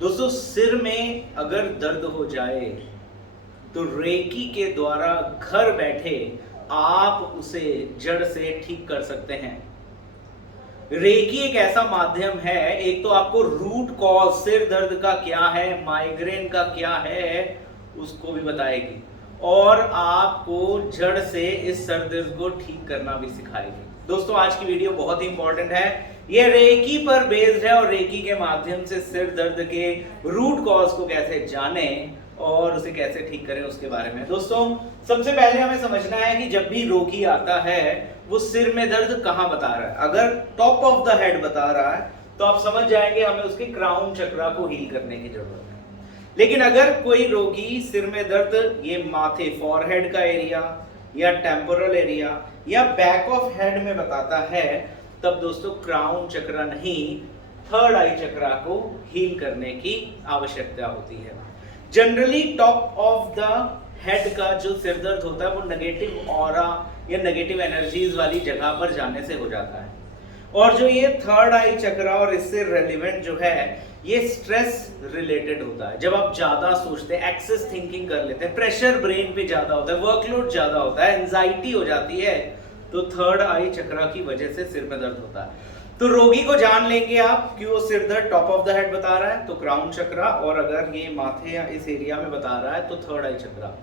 दोस्तों, सिर में अगर दर्द हो जाए तो रेकी के द्वारा घर बैठे आप उसे जड़ से ठीक कर सकते हैं। रेकी एक ऐसा माध्यम है, एक तो आपको रूट कॉज सिर दर्द का क्या है, माइग्रेन का क्या है, उसको भी बताएगी और आपको जड़ से इस सर दर्द को ठीक करना भी सिखाएगी। दोस्तों, आज की वीडियो बहुत ही इंपॉर्टेंट है। ये रेकी पर बेस्ड है और रेकी के माध्यम से सिर दर्द के रूट कॉज को कैसे जाने और उसे कैसे ठीक करें उसके बारे में। दोस्तों, सबसे पहले हमें समझना है कि जब भी रोगी आता है वो सिर में दर्द कहां बता रहा है। अगर टॉप ऑफ द हेड बता रहा है तो आप समझ जाएंगे हमें उसके क्राउन चक्रा को हील करने की जरूरत है। लेकिन अगर कोई रोगी सिर में दर्द ये माथे फॉरहेड का एरिया या टेम्पोरल एरिया या बैक ऑफ हेड में बताता है, तब दोस्तों क्राउन चक्रा नहीं, थर्ड आई चक्रा को हील करने की आवश्यकता होती है। Generally top of the head का जो सिर दर्द होता है वो नेगेटिव ऑरा या नेगेटिव एनर्जीज वाली जगह पर जाने से हो जाता है। और जो ये थर्ड आई चक्रा और इससे रेलिवेंट जो है ये स्ट्रेस रिलेटेड होता है। जब आप ज्यादा सोचते हैं, एक्सेस थिंकिंग कर लेते हैं, प्रेशर ब्रेन पे ज्यादा होता है, वर्कलोड ज्यादा होता है, एंजाइटी हो जाती है, तो थर्ड आई चक्रा की वजह से सिर में दर्द होता है। तो रोगी को जान लेंगे आप कि वो सिर दर्द टॉप ऑफ द हेड बता रहा है तो क्राउन चक्रा, और अगर ये माथे या इस एरिया में बता रहा है तो थर्ड आई चक्रा।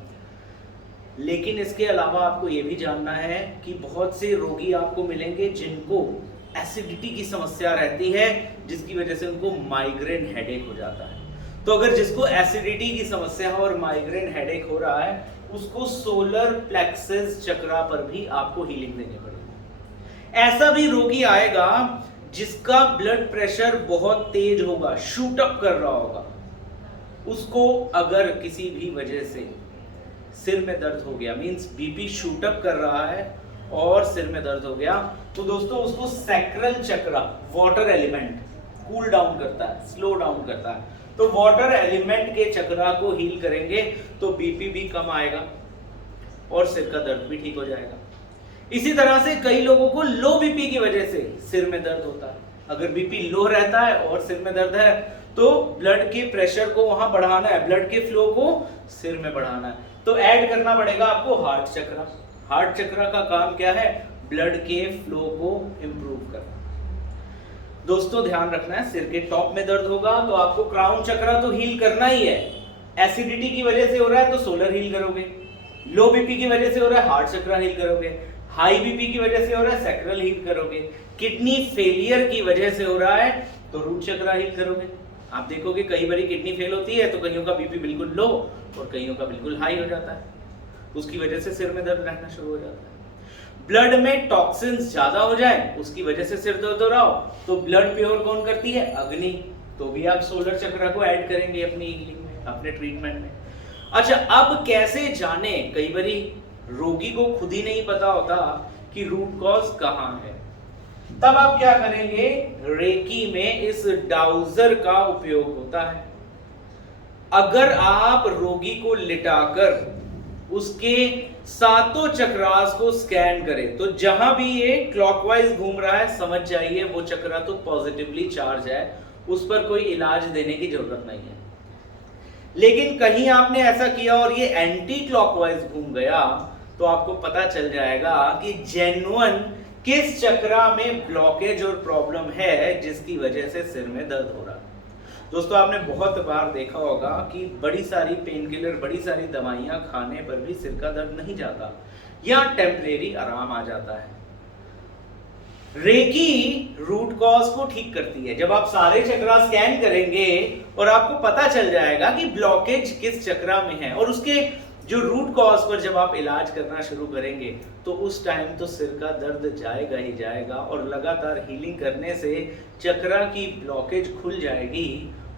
लेकिन इसके अलावा आपको ये भी जानना है कि बहुत से रोगी आपको मिलेंगे जिनको एसिडिटी की समस्या रहती है, जिसकी वजह से उनको माइग्रेन हेडेक हो जाता है। तो अगर जिसको एसिडिटी की समस्या हो और माइग्रेन हेडेक हो रहा है, उसको सोलर प्लेक्सस चक्रा पर भी आपको हीलिंग देनी पड़ेगी। ऐसा भी रोगी आएगा जिसका ब्लड प्रेशर बहुत तेज होगा, शूट अप कर रहा होगा, उसको अगर किसी भी वजह से सिर में दर्द हो गया, मींस बीपी शूट अप कर रहा है और सिर में दर्द हो गया, तो दोस्तों उसको सैक्रल चक्रा, वाटर एलिमेंट कूल डाउन करता है, स्लो डाउन करता है। तो वाटर एलिमेंट के चक्रा को हील करेंगे तो बीपी भी कम आएगा और सिर का दर्द भी ठीक हो जाएगा। इसी तरह से कई लोगों को लो बीपी की वजह से सिर में दर्द होता है। अगर बीपी लो रहता है और सिर में दर्द है तो ब्लड के प्रेशर को वहां बढ़ाना है, ब्लड के फ्लो को सिर में बढ़ाना है, तो ऐड करना पड़ेगा आपको हार्ट चक्रा। हार्ट चक्रा का काम क्या है? ब्लड के फ्लो को इंप्रूव करना। दोस्तों, ध्यान रखना है, सिर के टॉप में दर्द होगा तो आपको क्राउन चक्रा तो हील करना ही है। एसिडिटी की वजह से हो रहा है तो सोलर हील करोगे, लो बीपी की वजह से हो रहा है हार्ट चक्रा हील करोगे, हाई बीपी की वजह से हो रहा है सैक्रल हील करोगे, किडनी फेलियर की वजह से हो रहा है तो रूट चक्रा हील करोगे। आप देखोगे कई बार किडनी फेल होती है तो कईयों का बीपी बिल्कुल लो और कईयों का बिल्कुल हाई हो जाता है, उसकी वजह से सिर में दर्द रहना शुरू हो जाता है। ब्लड में टॉक्सिन्स ज्यादा हो जाए उसकी वजह से सिर दर्द हो रहा हो तो ब्लड प्योर कौन करती है? अग्नि। तो भी आप सोलर चक्रा को ऐड करेंगे अपनी हीलिंग में, अपने ट्रीटमेंट में। अच्छा, अब कैसे जाने? कई बारी रोगी को खुद ही नहीं पता होता कि रूट कॉज कहां है। तब आप क्या करेंगे? रेकी में इस डाउजर का उपयोग होता है। अगर आप रोगी को लिटाकर उसके सातों चक्रास को स्कैन करें तो जहां भी ये क्लॉकवाइज घूम रहा है, समझ जाइए वो चक्रा तो पॉजिटिवली चार्ज है, उस पर कोई इलाज देने की जरूरत नहीं है। लेकिन कहीं आपने ऐसा किया और ये एंटी क्लॉकवाइज घूम गया तो आपको पता चल जाएगा कि जेन्युइन किस चक्रा में ब्लॉकेज और प्रॉब्लम है जिसकी वजह से सिर में दर्द हो रहा है। दोस्तों, आपने बहुत बार देखा होगा कि बड़ी सारी पेन किलर, बड़ी सारी दवाइयां खाने पर भी सिर का दर्द नहीं जाता या टेम्परेरी आराम आ जाता है। रेकी रूट कॉज को ठीक करती है। जब आप सारे चक्रा स्कैन करेंगे और आपको पता चल जाएगा कि ब्लॉकेज किस चक्रा में है और उसके जो रूट कॉज पर जब आप इलाज करना शुरू करेंगे तो उस टाइम तो सिर का दर्द जाएगा ही जाएगा और लगातार हीलिंग करने से चक्रा की ब्लॉकेज खुल जाएगी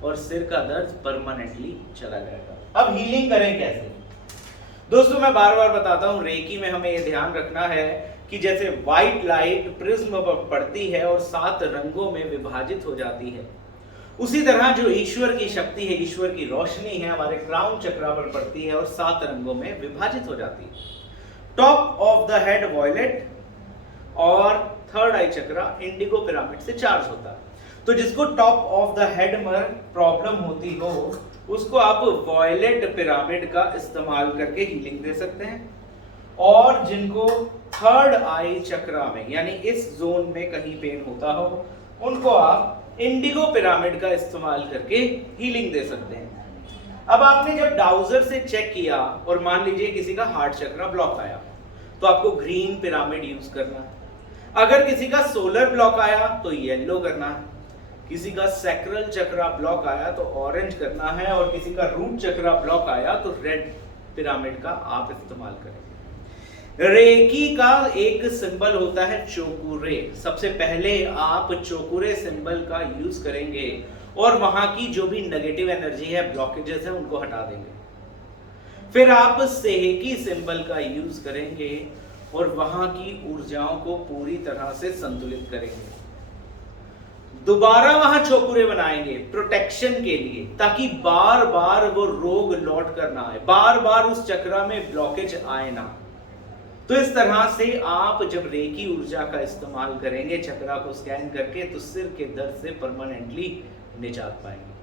और सिर का दर्द परमानेंटली चला जाएगा। अब हीलिंग करें कैसे? दोस्तों, मैं बार बार बताता हूं, रेकी में हमें यह ध्यान रखना है कि जैसे व्हाइट लाइट प्रिज्म पर पड़ती है और 7 रंगों में विभाजित हो जाती है, उसी तरह जो ईश्वर की शक्ति है, ईश्वर की रोशनी है, हमारे क्राउन चक्रा पर पड़ती है और 7 रंगों में विभाजित हो जाती है। Top of the head violet और third eye chakra indigo pyramid से चार्ज होता है। तो जिसको टॉप ऑफ द हेड में प्रॉब्लम होती हो उसको आप वॉयलेट पिरामिड का इस्तेमाल करके हीलिंग दे सकते हैं, और जिनको थर्ड आई चक्रा में यानी इस जोन में कहीं पेन होता हो उनको आप इंडिगो पिरामिड का इस्तेमाल करके हीलिंग दे सकते हैं। अब आपने जब डाउजर से चेक किया और मान लीजिए किसी का हार्ट चक्रा ब्लॉक आया तो आपको ग्रीन पिरामिड यूज करना है, अगर किसी का सोलर ब्लॉक आया तो येलो करना है, किसी का सैक्रल चक्रा ब्लॉक आया तो ऑरेंज करना है, और किसी का रूट चक्रा ब्लॉक आया तो रेड पिरामिड का आप इस्तेमाल करें। रेकी का एक सिंबल होता है चोकुरे। सबसे पहले आप चोकुरे सिंबल का यूज करेंगे और वहां की जो भी नेगेटिव एनर्जी है, ब्लॉकेजेस है, उनको हटा देंगे। फिर आप सेहेकी सिंबल का यूज करेंगे और वहां की ऊर्जाओं को पूरी तरह से संतुलित करेंगे। दोबारा वहां चोकुरे बनाएंगे प्रोटेक्शन के लिए, ताकि बार बार वो रोग लौट कर ना आए, बार बार उस चक्रा में ब्लॉकेज आए ना। तो इस तरह से आप जब रेकी ऊर्जा का इस्तेमाल करेंगे चक्रा को स्कैन करके तो सिर के दर्द से परमानेंटली निजात पाएंगे।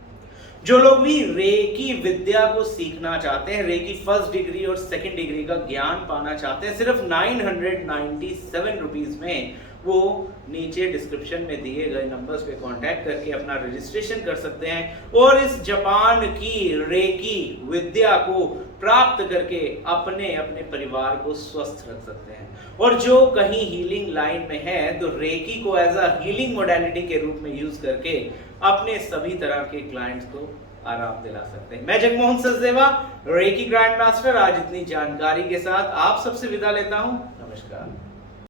जो लोग भी रेकी विद्या को सीखना चाहते हैं, रेकी फर्स्ट डिग्री और सेकंड डिग्री का ज्ञान पाना चाहते हैं, सिर्फ 997 रुपीज में वो नीचे डिस्क्रिप्शन में दिए गए नंबर्स पे कांटेक्ट करके अपना रजिस्ट्रेशन कर सकते हैं और इस जापान की रेकी विद्या को प्राप्त करके अपने अपने परिवार को स्वस्थ रख सकते हैं। और जो कहीं हीलिंग लाइन में है तो रेकी को एज अ हीलिंग मोडेलिटी के रूप में यूज करके अपने सभी तरह के क्लाइंट्स को आराम दिला सकते हैं। मैं Jagmohan Sachdeva, reiki grand master, आज इतनी जानकारी के साथ आप सबसे विदा लेता हूं। नमस्कार।